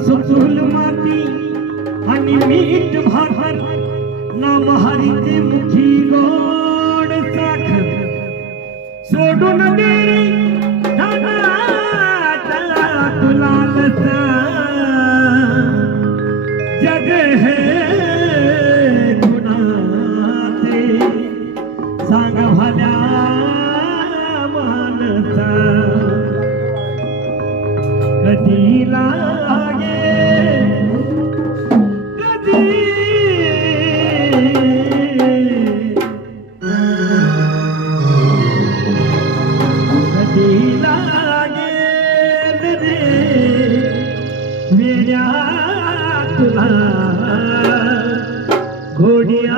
असो चूल माती आणि मीठ भाकर नाम हरीचे मुखी गोड साखर सोडून दे रे धनाचा तुला लसा जग हे गुणाचे सांग भल्या मानसा कधी लागे कधी लागे रे वेड्या तुला घोडिया